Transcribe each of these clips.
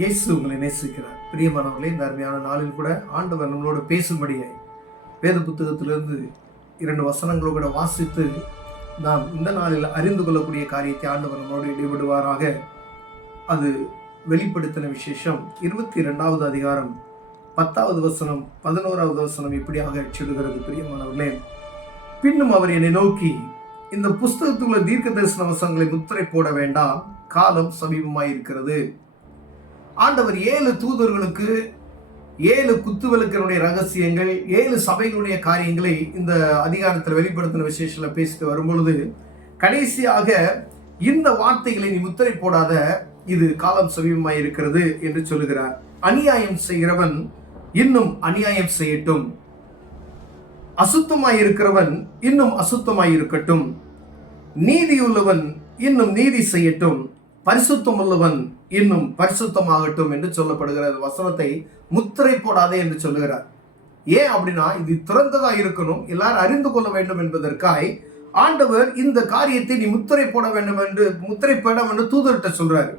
இயேசு உங்களை நேசிக்கிறார். பிரியமானவர்களே, இந்த அருமையான நாளில் கூட ஆண்டவர் நம்மளோட பேசும்படியாய் வேத புத்தகத்திலிருந்து 2 வசனங்களோடு கூட வாசித்து நாம் இந்த நாளில் அறிந்து கொள்ளக்கூடிய காரியத்தை ஆண்டவர் நம்மளோடு ஈடுபடுவாராக. அது வெளிப்படுத்தின விசேஷம் 22வது அதிகாரம் 10வது வசனம் 11வது வசனம் இப்படியாக சொல்லுகிறது. பிரியமானவர்களே, பின்னும் அவர் என்னை நோக்கி, இந்த புஸ்தகத்துள்ள தீர்க்க தரிசன வசனங்களை முத்திரை போட வேண்டாம், காலம் சமீபமாயிருக்கிறது. ஆண்டவர் 7 தூதர்களுக்கு 7 குத்துவிளக்கினுடைய ரகசியங்கள், 7 சபைகளுடைய காரியங்களை இந்த அதிகாரத்தில் வெளிப்படுத்தின விசேஷத்தில் பேசிட்டு வரும்பொழுது, கடைசியாக இந்த வார்த்தைகளை நீ முத்திரை போடாத, இது காலம் சமீபமாய் இருக்கிறது என்று சொல்லுகிறார். அநியாயம் செய்கிறவன் இன்னும் அநியாயம் செய்யட்டும், அசுத்தமாய் இருக்கிறவன் இன்னும் அசுத்தமாய் இருக்கட்டும், நீதியுள்ளவன் இன்னும் நீதி செய்யட்டும், பரிசுத்தம் உள்ளவன் இன்னும் பரிசுத்தமாகட்டும் என்று சொல்லப்படுகிற வசனத்தை முத்திரை போடாதே என்று சொல்லுகிறார். ஏன் அப்படின்னா, இது திறந்ததா இருக்கணும், எல்லாரும் அறிந்து கொள்ள வேண்டும் என்பதற்காய் ஆண்டவர் இந்த காரியத்தை நீ முத்திரை போட வேண்டும் என்று தூதர்கிட்ட சொல்றாரு.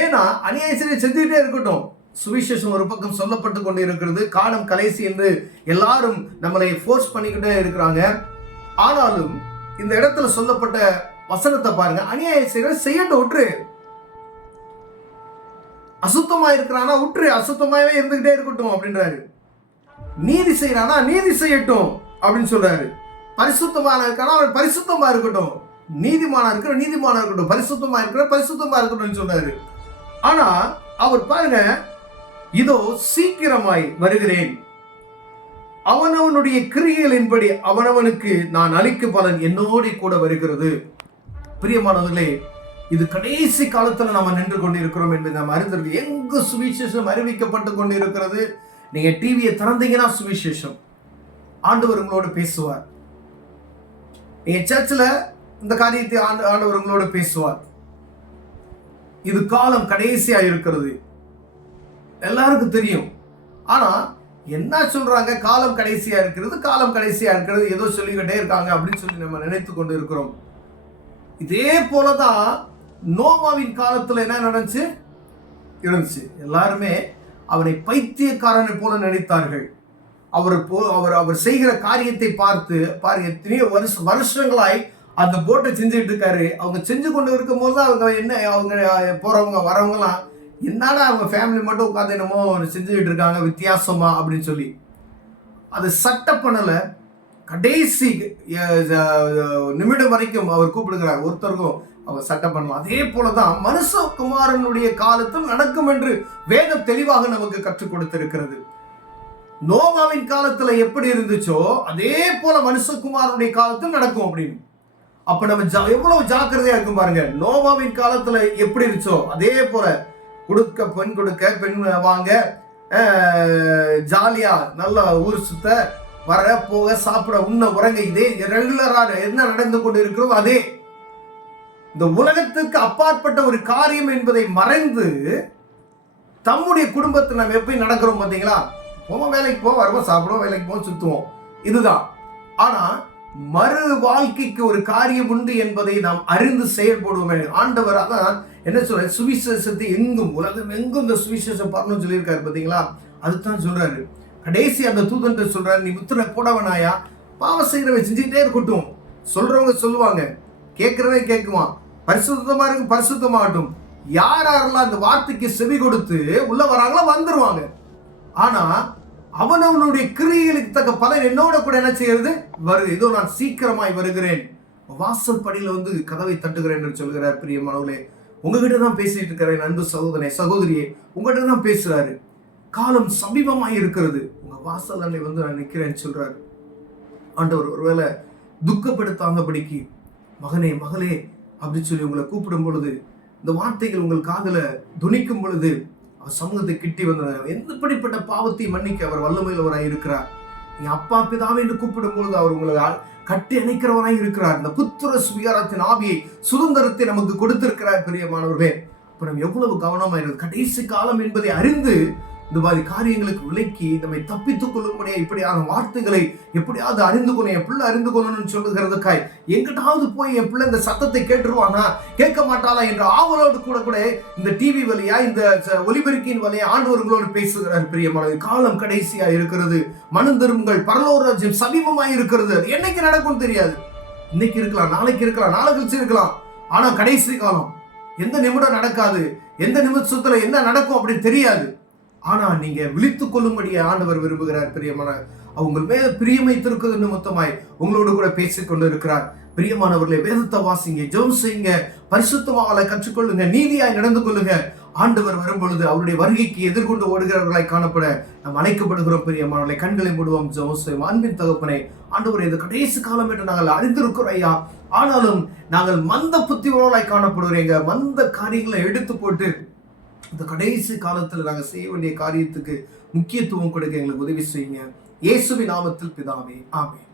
ஏன்னா அநியாயத்தை செஞ்சுக்கிட்டே இருக்கட்டும், சுவிசேஷம் ஒரு பக்கம் சொல்லப்பட்டு கொண்டு இருக்கிறது, காலம் கடைசி என்று எல்லாரும் நம்மளை ஃபோர்ஸ் பண்ணிக்கிட்டே இருக்கிறாங்க. ஆனாலும் இந்த இடத்துல சொல்லப்பட்ட வசனத்தை பாருங்க, அநியாயம் செய்யட்டும், விட்டுரு. அசுத்தமா இருக்கிறானா விட்டுரு, அசுத்தமாவே இருந்துகிட்டே இருக்கட்டும் அப்படின்றாரு. நீதி செய்யறானா நீதி செய்யட்டும் அப்படின்னு சொல்றாரு. பரிசுத்தமான இருக்கானா அவர் பரிசுத்தமா இருக்கட்டும், நீதிமானா இருக்கிற நீதிமானா இருக்கட்டும், பரிசுத்தமா இருக்கிற பரிசுத்தமா இருக்கட்டும் சொல்றாரு. ஆனா அவர் பாருங்க, இதோ சீக்கிரமாய் வருகிறேன், அவனவனுடைய கிரியைகளின்படி அவனவனுக்கு நான் அளிக்கும் பலன் என்னோட கூட வருகிறது. பிரியமானவர்களே, இது கடைசி காலத்துல நாம நின்று கொண்டிருக்கிறோம் என்பதை நாம் அறிந்திருக்கு. எங்கு சுவிசேஷம் அறிவிக்கப்பட்டு கொண்டிருக்கிறது. நீங்க டிவியை திறந்தீங்கன்னா சுவிசேஷம், ஆண்டவர் உங்களோட பேசுவார். நீங்க சர்ச்சில் இந்த காரியத்தை ஆண்டவர் உங்களோட பேசுவார். இது காலம் கடைசியா இருக்கிறது, எல்லாருக்கும் தெரியும். ஆனா என்ன சொல்றாங்க, காலம் கடைசியா இருக்கிறது, காலம் கடைசியா இருக்கிறது, ஏதோ சொல்லிக்கிட்டே இருக்காங்க அப்படின்னு சொல்லி நம்ம நினைத்து கொண்டு இருக்கிறோம். இதே போலதான் நோவாவின் காலத்துல என்ன இருந்துச்சு. எல்லாருமே அவரை பைத்தியக்காரனை போல நினைத்தார்கள். அவர் செய்கிற காரியத்தை பார்த்து பாருங்க, எத்தனையோ வருஷங்களாய் அந்த போட்டை செஞ்சுட்டு இருக்காரு. அவங்க செஞ்சு கொண்டு இருக்கும் போது அவங்க போறவங்க வரவங்கலாம், என்னடா அவங்க ஃபேமிலி மட்டும் உட்காந்து என்னமோ செஞ்சுக்கிட்டு இருக்காங்க வித்தியாசமா அப்படின்னு சொல்லி அது சட்டை பண்ணல. கடைசி நிமிடம் வரைக்கும் அவர் கூப்பிடுகிறார், ஒருத்தருக்கும் அவர் சட்டம் பண்ணலாம். அதே போலதான் மனுஷகுமாரனுடைய காலத்தில் நடக்கும் என்று வேதம் தெளிவாக நமக்கு கற்றுக் கொடுத்திருக்கிறது. நோவாவின் காலத்துல எப்படி இருந்துச்சோ அதே போல மனுஷகுமாரனுடைய காலத்தில் நடக்கும் அப்படின்னு. அப்ப நம்ம எவ்வளவு ஜாக்கிரதையா இருக்கும் பாருங்க. நோவாவின் காலத்துல எப்படி இருந்துச்சோ அதே போல பெண் கொடுக்க, பெண் வாங்க, ஜாலியா நல்லா ஊர் சுத்த, வர போக, சாப்பிட, உண்ண, உறங்க, இதே ரெகுலராக என்ன நடந்து கொண்டு இருக்கிறோம். அதே இந்த உலகத்துக்கு அப்பாற்பட்ட ஒரு காரியம் என்பதை மறைந்து தம்முடைய குடும்பத்தை நம்ம எப்படி நடக்கிறோம் பார்த்தீங்களா? போவோம், வேலைக்கு போவோம், வருவோம், சாப்பிடுவோம், வேலைக்கு போவோம், சுத்துவோம், இதுதான். ஆனா மறு வாழ்க்கைக்கு ஒரு காரியம் உண்டு என்பதை நாம் அறிந்து செயல்படுவோமே. ஆண்டவர் அதான் என்ன சொல்ற, சுவிசேஷத்தை எங்கும், உலகம் எங்கும் இந்த சுவிசேஷம் பண்ணணும்னு சொல்லியிருக்காரு பார்த்தீங்களா? அதுதான் சொல்றாரு. கடைசி அந்த தூதன் சொல்றாரு, நீ முத்திரை போடவனாயா, பாவம் செய்கிறவன் செஞ்சுக்கிட்டே இருக்கட்டும், சொல்றவங்க சொல்லுவாங்க, கேட்கிறவன் கேட்குவான், பரிசுத்தமா இருக்கு பரிசுத்தமாகட்டும். யாரெல்லாம் அந்த வார்த்தைக்கு செவி கொடுத்து உள்ள வராங்களோ வந்துருவாங்க. ஆனா அவனவனுடைய கிரியைகளுக்கு தக்க பலன் என்னோட கூட என்ன செய்யறது வருது. இதோ நான் சீக்கிரமாய் வருகிறேன், வாசல் படியில வந்து கதவை தட்டுகிறேன் என்று சொல்கிறார். பிரியமானவர்களே, உங்ககிட்ட தான் பேசிட்டு இருக்கிறேன், அன்பு சகோதரனே சகோதரியே, உங்ககிட்ட தான் பேசுறாரு. காலம் சமீபமாய் இருக்கிறது, உங்க வாசல் அன்னை வந்து நான் நிற்கிறேன்னு சொல்றாரு. ஆண்டவர் ஒருவேளை துக்கப்படுத்தாதபடிக்கு, மகனே மகளே அப்படின்னு சொல்லி உங்களை கூப்பிடும் பொழுது, இந்த வார்த்தைகள் உங்கள் காதுல துணிக்கும் பொழுது அவர் சமூகத்தை கிட்டி வந்தார். எப்படிப்பட்ட பாவத்தை மன்னிக்க அவர் வல்லமையுள்ளவராய் இருக்கிறார். நீ அப்பா பிதாவே என்று கூப்பிடும் பொழுது அவர் உங்களை கட்டி அணைக்கிறவராய் இருக்கிறார். இந்த புத்திர சுவிகாரத்தின் ஆவியை, சுதந்திரத்தை நமக்கு கொடுத்திருக்கிறார். பிரியமானவர்களே, அப்ப நம்ம எவ்வளவு கவனமாயிருக்கிறது. கடைசி காலம் என்பதை அறிந்து இந்த மாதிரி காரியங்களுக்கு விலக்கி நம்மை தப்பித்துக் கொள்ளும்படியா இப்படியான வார்த்தைகளை எப்படியாவது அறிந்து கொள்ள என் பிள்ளை அறிந்து கொள்ளணும்னு சொல்லுகிறதுக்காய் எங்கிட்டாவது போய் என் பிள்ளை இந்த சத்தத்தை கேட்டுருவானா கேட்க மாட்டாளா என்ற ஆவலோடு கூட கூட இந்த டிவி வழியா இந்த ஒலிபெருக்கின் வழியா ஆண்டவர்களோடு பேசுகிறார். பிரியமானது, காலம் கடைசியா இருக்கிறது. மனம் திரும்புங்கள், பரலோக ராஜ்யம் சமீபமாய் இருக்கிறது. என்னைக்கு நடக்கும் தெரியாது. இன்னைக்கு இருக்கலாம், நாளைக்கு இருக்கலாம், நாளை கழிச்சு இருக்கலாம். ஆனா கடைசி காலம் எந்த நிமிடம் நடக்காது, எந்த நிமிஷத்துல என்ன நடக்கும் அப்படின்னு தெரியாது. ஆனா நீங்க விழித்துக் கொள்ளும்படியே ஆண்டவர் விரும்புகிறார். பிரியமான அவங்க மேல பிரியமைத்திருக்கிறது நிமித்தமாய் உங்களோடு கூட பேசிக் கொண்டு இருக்கிறார். பிரியமானவர்களே, வேதத்தை வாசிங்க, ஜெபம் செய்யுங்க, பரிசுத்தமாவலை கற்றுக்கொள்ளுங்க, நீதியாய் நடந்து கொள்ளுங்க. ஆண்டவர் வரும் பொழுது அவருடைய வருகைக்கு எதிர்கொண்டு ஓடுகிறவர்களாய் காணப்பட நாம் அழைக்கப்படுகிறோம். பிரியமானவர்களை, கண்களை மூடுவோம், ஜெபம் செய்வோம். அன்பின் தகப்பனே, ஆண்டவரே, இது கடைசி காலம் என்று நாங்கள் அறிந்திருக்கிறோம் ஐயா. ஆனாலும் நாங்கள் மந்த புத்தியோலாய் காணப்படுகிறீங்க. மந்த காரியங்களை எடுத்து போட்டு இந்த கடைசி காலத்துல நாங்கள் செய்ய வேண்டிய காரியத்துக்கு முக்கியத்துவம் கொடுக்க எங்களுக்கு உதவி செய்யுங்க. இயேசுவின் நாமத்தில் பிதாவே, ஆமென்.